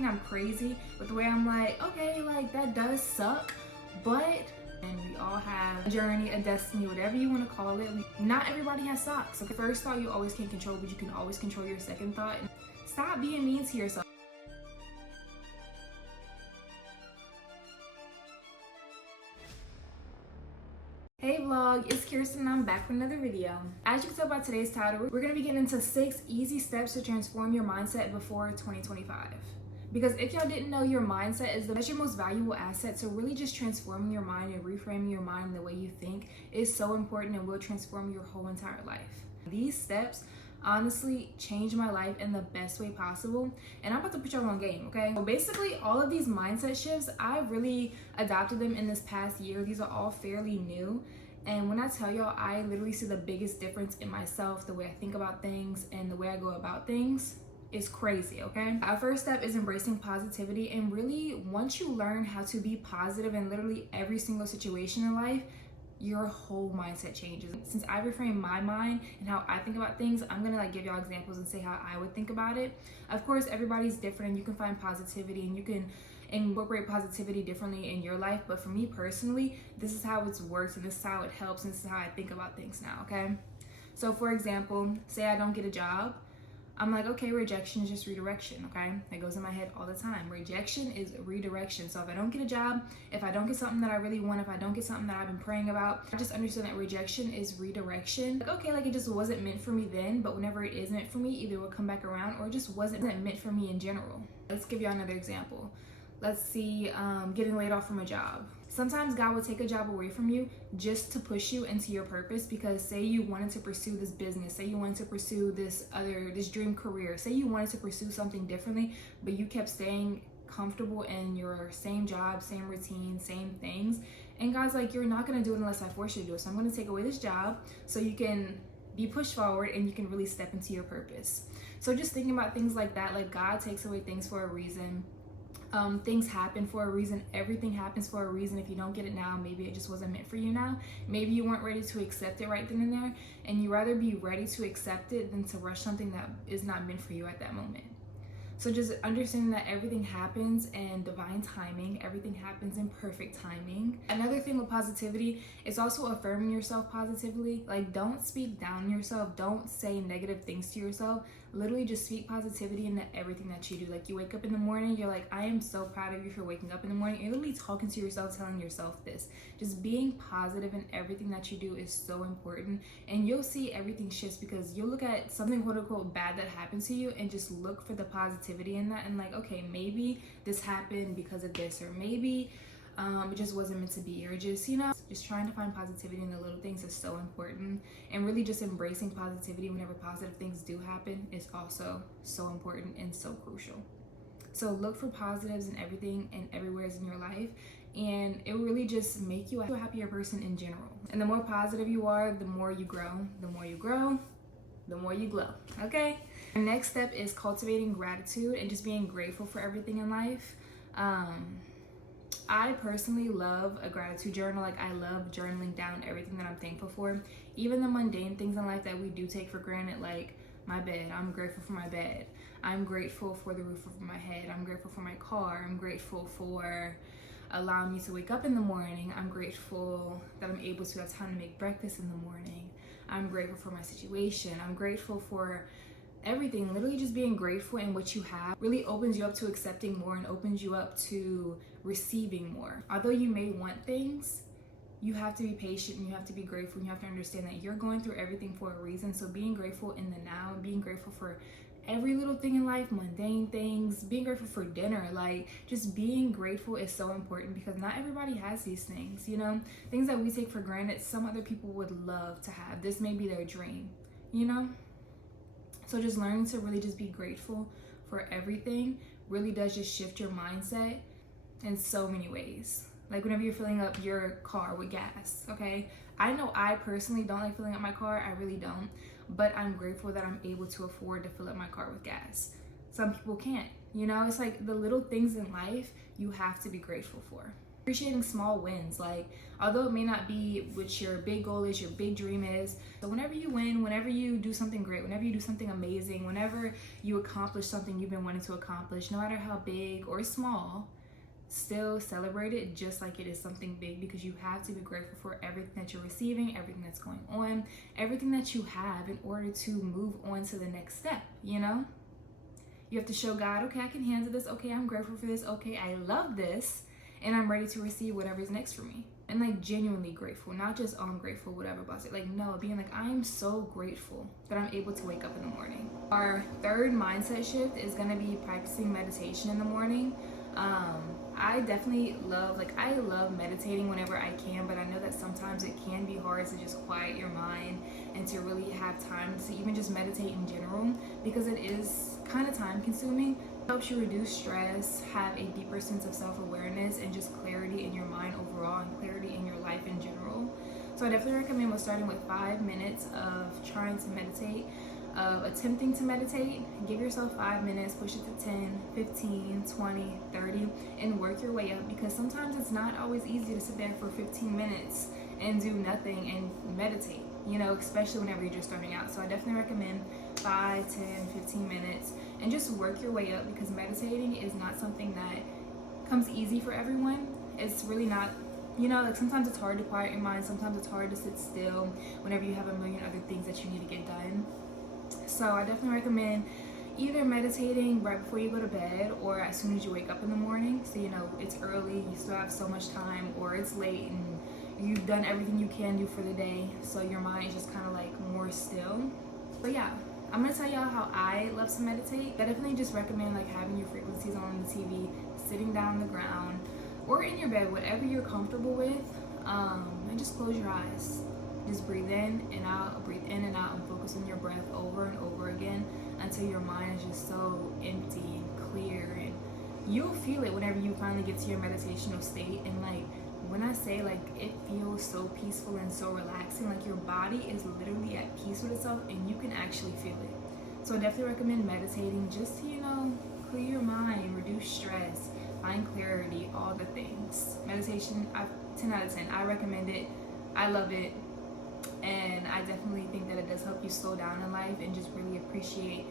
think I'm crazy with the way I'm like, okay, like that does suck, but and we all have a journey, a destiny, whatever you want to call it. Not everybody has socks. Okay, first thought you always can't control, but you can always control your second thought. Stop being mean to yourself. Hey vlog, it's Kirsten and I'm back with another video. As you can tell by today's title, we're going to be getting into 6 easy steps to transform your mindset before 2025. Because if y'all didn't know, your mindset is that's your most valuable asset. So really just transforming your mind and reframing your mind the way you think is so important and will transform your whole entire life. These steps honestly changed my life in the best way possible, and I'm about to put y'all on game, okay? So basically all of these mindset shifts, I really adopted them in this past year. These are all fairly new, and when I tell y'all, I literally see the biggest difference in myself, the way I think about things and the way I go about things. Is crazy, okay? Our first step is embracing positivity, and really once you learn how to be positive in literally every single situation in life, your whole mindset changes. Since I reframe my mind and how I think about things, I'm gonna give y'all examples and say how I would think about it. Of course, everybody's different and you can find positivity and you can incorporate positivity differently in your life, but for me personally, this is how it works and this is how it helps and this is how I think about things now, okay? So for example, say I don't get a job, I'm like, okay, rejection is just redirection, okay? That goes in my head all the time. Rejection is redirection. So if I don't get a job, if I don't get something that I really want, if I don't get something that I've been praying about, I just understand that rejection is redirection. Like, okay, like it just wasn't meant for me then, but whenever it is meant for me, either it will come back around or it just wasn't meant for me in general. Let's give y'all another example. Let's see, getting laid off from a job. Sometimes God will take a job away from you just to push you into your purpose, because say you wanted to pursue this business, say you wanted to pursue this dream career, say you wanted to pursue something differently, but you kept staying comfortable in your same job, same routine, same things. And God's like, you're not gonna do it unless I force you to do it. So I'm gonna take away this job so you can be pushed forward and you can really step into your purpose. So just thinking about things like that, like God takes away things for a reason. Things happen for a reason. Everything happens for a reason. If you don't get it now, maybe it just wasn't meant for you now. Maybe you weren't ready to accept it right then and there, and you rather be ready to accept it than to rush something that is not meant for you at that moment. So just understanding that everything happens in divine timing, everything happens in perfect timing. Another thing with positivity is also affirming yourself positively. Like, don't speak down on yourself, don't say negative things to yourself. Literally just speak positivity into everything that you do. Like, you wake up in the morning, you're like, I am so proud of you for waking up in the morning. You're literally talking to yourself, telling yourself this. Just being positive in everything that you do is so important, and you'll see everything shifts, because you'll look at something quote unquote bad that happened to you and just look for the positivity in that, and like, okay, maybe this happened because of this, or maybe it just wasn't meant to be, or just, you know, just trying to find positivity in the little things is so important. And really just embracing positivity whenever positive things do happen is also so important and so crucial. So look for positives in everything and everywhere in your life, and it will really just make you a happier person in general. And the more positive you are, the more you grow. The more you grow, the more you glow, okay? The next step is cultivating gratitude and just being grateful for everything in life. I personally love a gratitude journal. Like, I love journaling down everything that I'm thankful for, even the mundane things in life that we do take for granted, like my bed. I'm grateful for my bed. I'm grateful for the roof over my head. I'm grateful for my car. I'm grateful for allowing me to wake up in the morning. I'm grateful that I'm able to have time to make breakfast in the morning. I'm grateful for my situation. I'm grateful for everything. Literally just being grateful in what you have really opens you up to accepting more and opens you up to receiving more. Although you may want things, you have to be patient and you have to be grateful, and you have to understand that you're going through everything for a reason. So being grateful in the now and being grateful for every little thing in life, mundane things, being grateful for dinner, like just being grateful is so important, because not everybody has these things, you know, things that we take for granted, some other people would love to have. This may be their dream, you know? So just learning to really just be grateful for everything really does just shift your mindset in so many ways. Like whenever you're filling up your car with gas, okay? I know I personally don't like filling up my car, I really don't, but I'm grateful that I'm able to afford to fill up my car with gas. Some people can't, you know? It's like the little things in life you have to be grateful for. Appreciating small wins, like although it may not be what your big goal is, your big dream is. So whenever you win, whenever you do something great, whenever you do something amazing, whenever you accomplish something you've been wanting to accomplish, no matter how big or small, still celebrate it just like it is something big, because you have to be grateful for everything that you're receiving, everything that's going on, everything that you have in order to move on to the next step, you know? You have to show God, okay, I can handle this. Okay, I'm grateful for this. Okay, I love this. And I'm ready to receive whatever's next for me. And like genuinely grateful, not just I'm grateful, whatever about it. Like no, being like, I am so grateful that I'm able to wake up in the morning. Our third mindset shift is gonna be practicing meditation in the morning. I definitely love meditating whenever I can, but I know that sometimes it can be hard to just quiet your mind and to really have time to even just meditate in general, because it is kind of time consuming. It helps you reduce stress, have a deeper sense of self-awareness, and just clarity in your mind overall and clarity in your life in general. So I definitely recommend starting with 5 minutes of trying to meditate, of attempting to meditate. Give yourself 5 minutes, push it to 10, 15, 20, 30, and work your way up, because sometimes it's not always easy to sit there for 15 minutes and do nothing and meditate, you know, especially whenever you're just starting out. So I definitely recommend 5, 10, 15 minutes and just work your way up, because meditating is not something that comes easy for everyone. It's really not, you know, like sometimes it's hard to quiet your mind, sometimes it's hard to sit still whenever you have a million other things that you need to get done. So I definitely recommend either meditating right before you go to bed or as soon as you wake up in the morning, so you know it's early, you still have so much time, or it's late and you've done everything you can do for the day, so your mind is just kind of like more still. But yeah, I'm gonna tell y'all how I love to meditate. I definitely just recommend like having your frequencies on the TV, sitting down on the ground or in your bed, whatever you're comfortable with, and just close your eyes. Just breathe in and out, and focus on your breath over and over again until your mind is just so empty and clear. And you'll feel it whenever you finally get to your meditational state. And like when I say like it feels so peaceful and so relaxing, like your body is literally at peace with itself and you can actually feel it. So I definitely recommend meditating just to, you know, clear your mind, reduce stress, find clarity, all the things. Meditation, 10 out of 10. I recommend it. I love it. And I definitely think that it does help you slow down in life and just really appreciate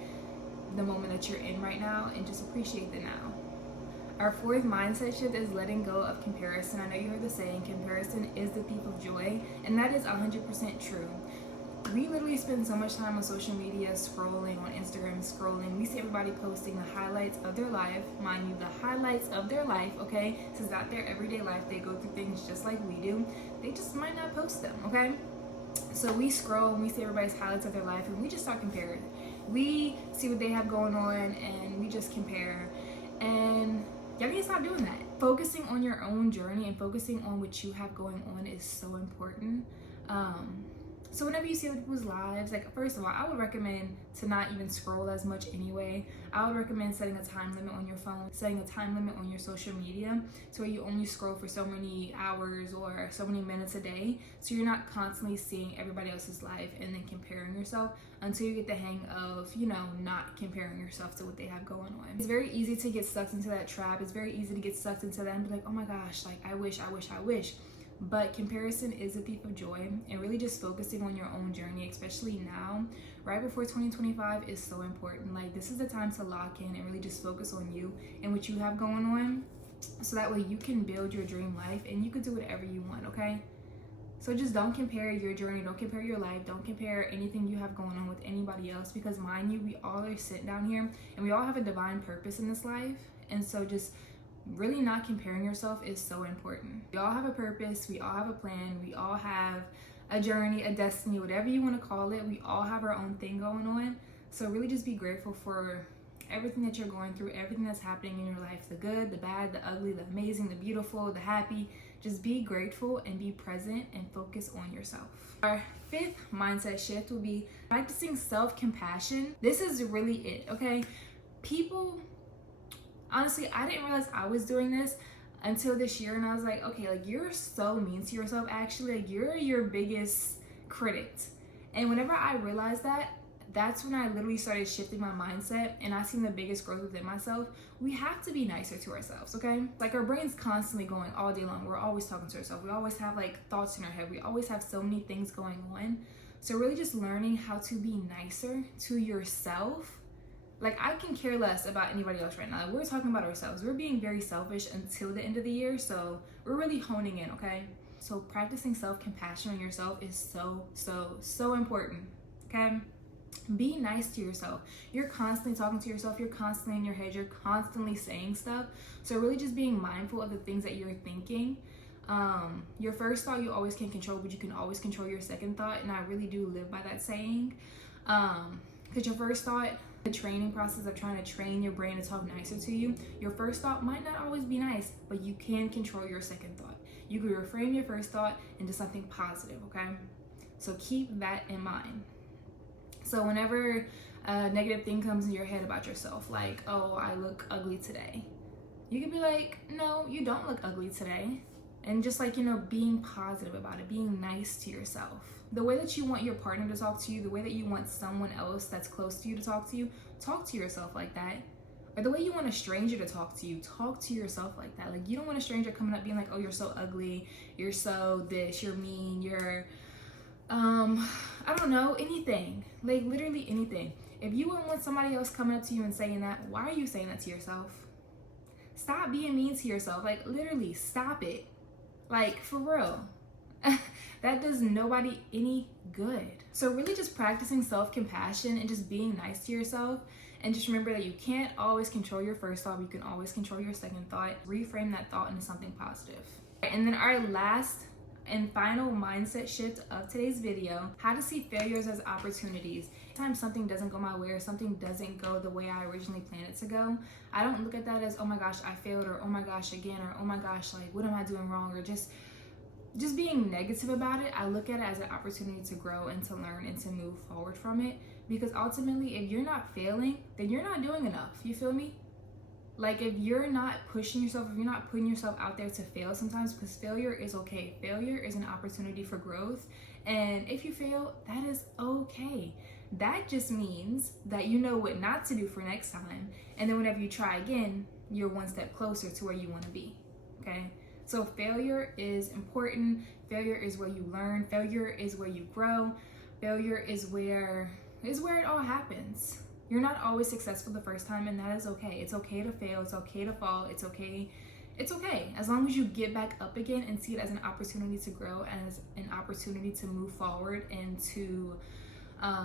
the moment that you're in right now and just appreciate the now. Our fourth mindset shift is letting go of comparison. I know you heard the saying, comparison is the thief of joy, and that is 100% true. We literally spend so much time on social media, scrolling, on Instagram, scrolling. We see everybody posting the highlights of their life. Mind you, the highlights of their life, okay? This is not their everyday life. They go through things just like we do. They just might not post them, okay? So we scroll and we see everybody's highlights of their life and we just start comparing. We see what they have going on and we just compare. And y'all need to stop doing that. Focusing on your own journey and focusing on what you have going on is so important. So whenever you see other people's lives, like first of all, I would recommend to not even scroll as much anyway. I would recommend setting a time limit on your phone, setting a time limit on your social media, so you only scroll for so many hours or so many minutes a day, so you're not constantly seeing everybody else's life and then comparing yourself, until you get the hang of, you know, not comparing yourself to what they have going on. It's very easy to get sucked into that trap. It's very easy to get sucked into that and be like, oh my gosh, like I wish. But comparison is a thief of joy, and really just focusing on your own journey, especially now, right before 2025, is so important. Like this is the time to lock in and really just focus on you and what you have going on, so that way you can build your dream life and you can do whatever you want, okay? So just don't compare your journey, don't compare your life, don't compare anything you have going on with anybody else, because mind you, we all are sitting down here and we all have a divine purpose in this life. And so just really not comparing yourself is so important. We all have a purpose, we all have a plan, we all have a journey, a destiny, whatever you want to call it. We all have our own thing going on. So really just be grateful for everything that you're going through, everything that's happening in your life, the good, the bad, the ugly, the amazing, the beautiful, the happy. Just be grateful and be present and focus on yourself. Our fifth mindset shift will be practicing self-compassion. This is really it, okay? Honestly, I didn't realize I was doing this until this year, and I was like, okay, like you're so mean to yourself, actually. Like you're your biggest critic. And whenever I realized that, that's when I literally started shifting my mindset, and I seen the biggest growth within myself. We have to be nicer to ourselves, okay? Like, our brain's constantly going all day long. We're always talking to ourselves. We always have like thoughts in our head. We always have so many things going on. So really just learning how to be nicer to yourself. Like, I can care less about anybody else right now. Like, we're talking about ourselves. We're being very selfish until the end of the year, so we're really honing in, okay? So practicing self-compassion on yourself is so important, okay? Be nice to yourself. You're constantly talking to yourself. You're constantly in your head. You're constantly saying stuff. So really just being mindful of the things that you're thinking. Your first thought you always can't control, but you can always control your second thought. And I really do live by that saying. Because your first thought, the training process of trying to train your brain to talk nicer to you, your first thought might not always be nice, but you can control your second thought. You can reframe your first thought into something positive, okay? So keep that in mind. So whenever a negative thing comes in your head about yourself, like, oh, I look ugly today, you can be like, no, you don't look ugly today. And just like, being positive about it, being nice to yourself. The way that you want your partner to talk to you, the way that you want someone else that's close to you to talk to yourself like that. Or the way you want a stranger to talk to yourself like that. Like, you don't want a stranger coming up being like, oh, you're so ugly, you're so this, you're mean, you're, I don't know, anything. Like, literally anything. If you wouldn't want somebody else coming up to you and saying that, why are you saying that to yourself? Stop being mean to yourself. Like, literally, stop it. Like, for real. That does nobody any good. So really just practicing self-compassion and just being nice to yourself. And just remember that you can't always control your first thought, but you can always control your second thought. Reframe that thought into something positive. And then our last and final mindset shift of today's video, how to see failures as opportunities. Anytime something doesn't go my way or something doesn't go the way I originally planned it to go, I don't look at that as, oh my gosh, I failed, or oh my gosh, again, or oh my gosh, like, what am I doing wrong, or just being negative about it. I look at it as an opportunity to grow and to learn and to move forward from it. Because ultimately, if you're not failing, then you're not doing enough. You feel me? Like, if you're not pushing yourself, if you're not putting yourself out there to fail sometimes, because failure is okay. Failure is an opportunity for growth. And if you fail, that is okay. That just means that you know what not to do for next time. And then whenever you try again, you're one step closer to where you want to be, okay? So failure is important. Failure is where you learn. Failure is where you grow. Failure is where it all happens. You're not always successful the first time, and that is okay. It's okay to fail. It's okay to fall. It's okay. It's okay. As long as you get back up again and see it as an opportunity to grow, as an opportunity to move forward and to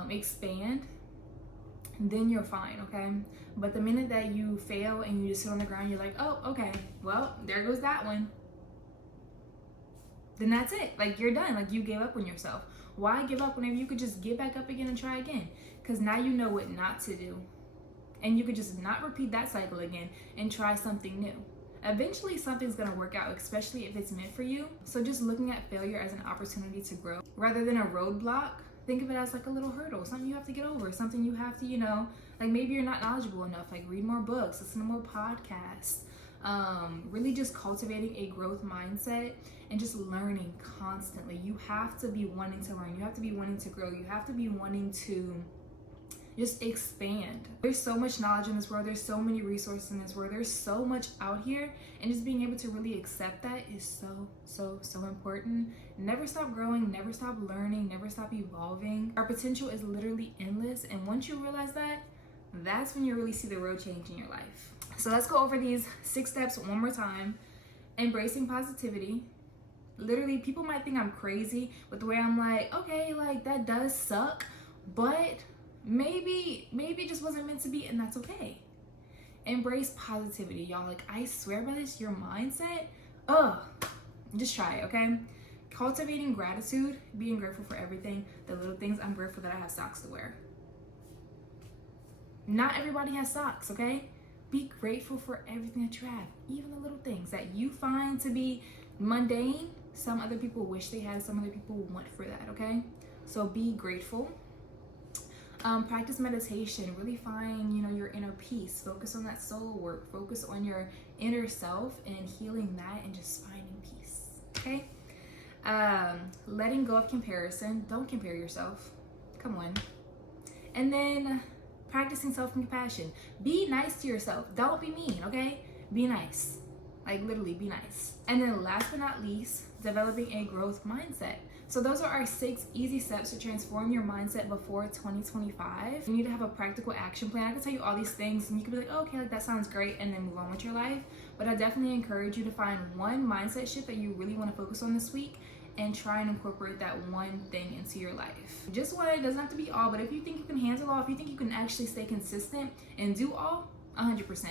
expand, then you're fine, okay? But the minute that you fail and you just sit on the ground, you're like, oh, okay, well, there goes that one. Then that's it. Like, you're done. Like, you gave up on yourself. Why give up whenever you could just get back up again and try again? Because now you know what not to do. And you could just not repeat that cycle again and try something new. Eventually, something's going to work out, especially if it's meant for you. So just looking at failure as an opportunity to grow rather than a roadblock, think of it as like a little hurdle, something you have to get over, something you have to, like, maybe you're not knowledgeable enough, like read more books, listen to more podcasts, really just cultivating a growth mindset and just learning constantly. You have to be wanting to learn. You have to be wanting to grow. You have to be wanting to just expand. There's so much knowledge in this world. There's so many resources in this world. There's so much out here, and just being able to really accept that is so important. Never stop growing, never stop learning, never stop evolving. Our potential is literally endless, and once you realize that, that's when you really see the real change in your life. So let's go over these 6 steps one more time. Embracing positivity. Literally, people might think I'm crazy with the way I'm like, okay, like, that does suck, but maybe it just wasn't meant to be, and that's okay. Embrace positivity, y'all. Like, I swear by this, your mindset, just try it, okay? Cultivating gratitude, being grateful for everything, the little things. I'm grateful that I have socks to wear. Not everybody has socks, okay? Be grateful for everything that you have, even the little things that you find to be mundane. Some other people wish they had, some other people want for that, okay? So be grateful. Practice meditation, really find, your inner peace. Focus on that soul work. Focus on your inner self and healing that and just finding peace, okay? Letting go of comparison. Don't compare yourself. Come on. And then practicing self-compassion. Be nice to yourself. Don't be mean, okay? Be nice. Like literally be nice. And then last but not least, developing a growth mindset. So those are our 6 easy steps to transform your mindset before 2025. You need to have a practical action plan. I can tell you all these things and you can be like, oh, okay, like that sounds great, and then move on with your life. But I definitely encourage you to find one mindset shift that you really want to focus on this week and try and incorporate that one thing into your life. Just one, it doesn't have to be all, but if you think you can handle all, if you think you can actually stay consistent and do all, 100%.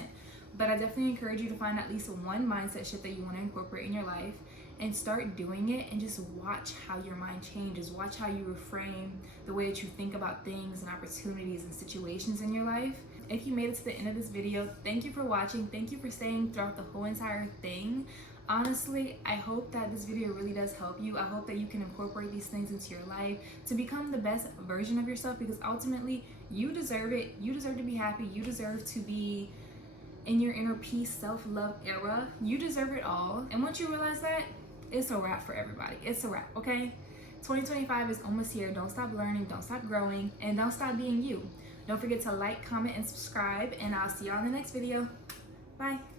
But I definitely encourage you to find at least one mindset shift that you want to incorporate in your life and start doing it, and just watch how your mind changes. Watch how you reframe the way that you think about things and opportunities and situations in your life. If you made it to the end of this video, thank you for watching. Thank you for staying throughout the whole entire thing. Honestly, I hope that this video really does help you. I hope that you can incorporate these things into your life to become the best version of yourself, because ultimately you deserve it. You deserve to be happy. You deserve to be in your inner peace, self-love era. You deserve it all. And once you realize that, it's a wrap for everybody. It's a wrap, okay? 2025 is almost here. Don't stop learning, don't stop growing, and don't stop being you. Don't forget to like, comment, and subscribe, and I'll see y'all in the next video. Bye.